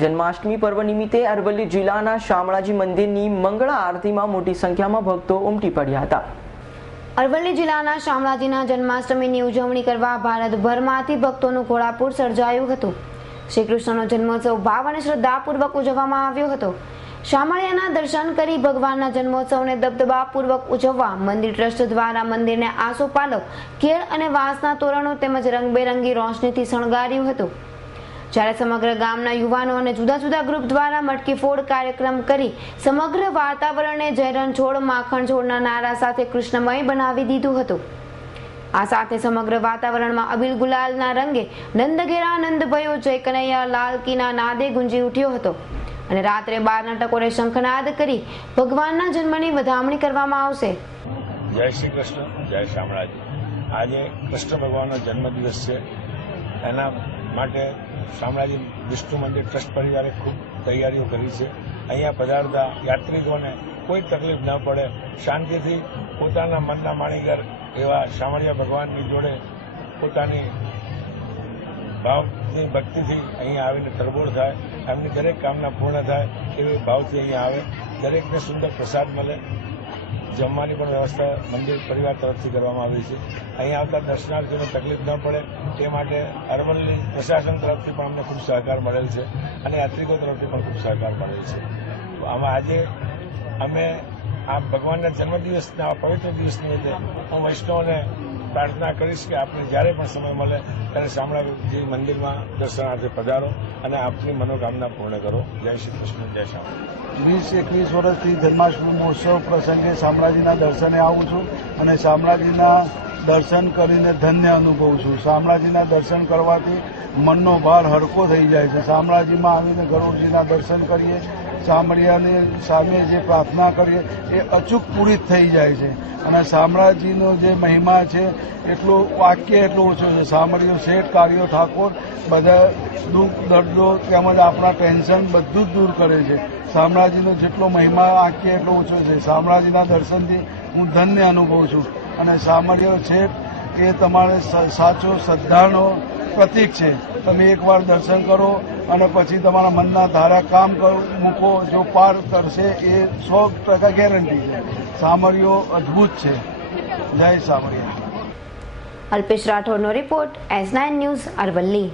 જન્માષ્ટમી પર્વ નિમિત્તે અરવલ્લી જિલ્લાના શામળાજી મંદિરની મંગળા આરતીમાં મોટી સંખ્યામાં ભક્તો ઉમટી પડ્યા હતા। અરવલ્લી જિલ્લાના શામળાજીના જન્માષ્ટમીની ઉજવણી કરવા ભારતભરમાંથી ભક્તોનું ઘોડાપૂર સર્જાયું હતું। શ્રી કૃષ્ણનો જન્મોત્સવ ભાવ અને શ્રદ્ધાપૂર્વક ઉજવવામાં આવ્યો હતો। શામળિયાના દર્શન કરી ભગવાનના જન્મોત્સવને દબદબાપૂર્વક ઉજવવા મંદિર ટ્રસ્ટ દ્વારા મંદિરને આસોપાલવ, કેળ અને વાંસના તોરણો તેમજ રંગબેરંગી રોશનીથી શણગાર્યું હતું। જ્યારે સમગ્ર ગામના યુવાનો અને જુદા જુદા ગ્રુપ દ્વારા મટકી ફોડ કાર્યક્રમ કરી સમગ્ર વાતાવરણને જય રણછોડ માખણ છોડના નારા સાથે કૃષ્ણમય બનાવી દીધું હતું। આ સાથે સમગ્ર વાતાવરણમાં અબીલ ગુલાલના રંગે નંદઘેરા નંદ ભયો જય કનૈયા લાલ કીના નાદે ગુંજી ઉઠ્યો હતો અને રાત્રે 12 ના ટકોરે શંખનાદ કરી ભગવાનના જન્મની વધામણી કરવામાં આવશે। જય શ્રી કૃષ્ણ, જય શામળાજી। આજે કૃષ્ણ ભગવાનનો જન્મદિવસ છે, એના માટે શામળાજી વિષ્ણુ મંદિર ટ્રસ્ટ પરિવારે ખૂબ તૈયારીઓ કરી છે। અહીંયા પધારતા યાત્રિકોને કોઈ તકલીફ ન પડે, શાંતિથી પોતાના મનના માણીગર એવા શામળિયા ભગવાનની જોડે પોતાની ભાવની ભક્તિથી અહીંયા આવીને તરબોળ થાય, એમની દરેક કામના પૂર્ણ થાય એવી ભાવથી અહીંયા આવે। દરેકને સુંદર પ્રસાદ મળે, જમવાની પણ વ્યવસ્થા મંદિર પરિવાર તરફથી કરવામાં આવી છે। અહીંયા આવતા દર્શનાર્થીઓને તકલીફ ન પડે તે માટે અરવલ્લી પ્રશાસન તરફથી પણ અમને ખૂબ સહકાર મળેલ છે અને યાત્રિકો તરફથી પણ ખૂબ સહકાર મળેલ છે। આમાં આજે અમે આ ભગવાનના જન્મદિવસના પવિત્ર દિવસ નિમિત્તે હું વૈષ્ણવને પ્રાર્થના કરીશ કે આપને જ્યારે પણ સમય મળે ત્યારે શામળાજી મંદિરમાં દર્શનાર્થે પધારો અને આપની મનોકામના પૂર્ણ કરો। જય શ્રી કૃષ્ણ, જય શામળાજી। 20-21 વર્ષથી જન્માષ્ટમી મહોત્સવ પ્રસંગે શામળાજીના દર્શને આવું છું અને શામળાજીના દર્શન કરીને ધન્ય અનુભવું છું। શામળાજીના દર્શન કરવાથી મનનો ભાર હળકો થઈ જાય છે। શામળાજીમાં આવીને ગરુડજીના દર્શન કરીએ, શામળિયાની સામે જે પ્રાર્થના કરીએ એ અચૂક પૂરી થઈ જાય છે અને શામળાજીનો જે મહિમા છે એટલો વાક્ય એટલો ઓછો છે। શામળિયો શેઠ, કાર્યો ઠાકોર બધા દુઃખ દર્દો તેમજ આપણા ટેન્શન બધું જ દૂર કરે છે। શામળાજીનો જેટલો મહિમા વાક્ય એટલો ઓછો છે। શામળાજીના દર્શનથી હું ધન્ય અનુભવું છું અને શામળિયો શેઠ એ તમારે સાચો શ્રદ્ધાનો પ્રતીક છે। તમે એકવાર દર્શન કરો અને પછી તમારા મનના ધારા કામ મૂકો, જો પાર કરશે એ 100% ગેરંટી છે। શામળિયો અદ્ભુત છે। જય શામળિયા। અલ્પેશ રાઠોડનો રિપોર્ટ, S9 ન્યૂઝ, અરવલ્લી।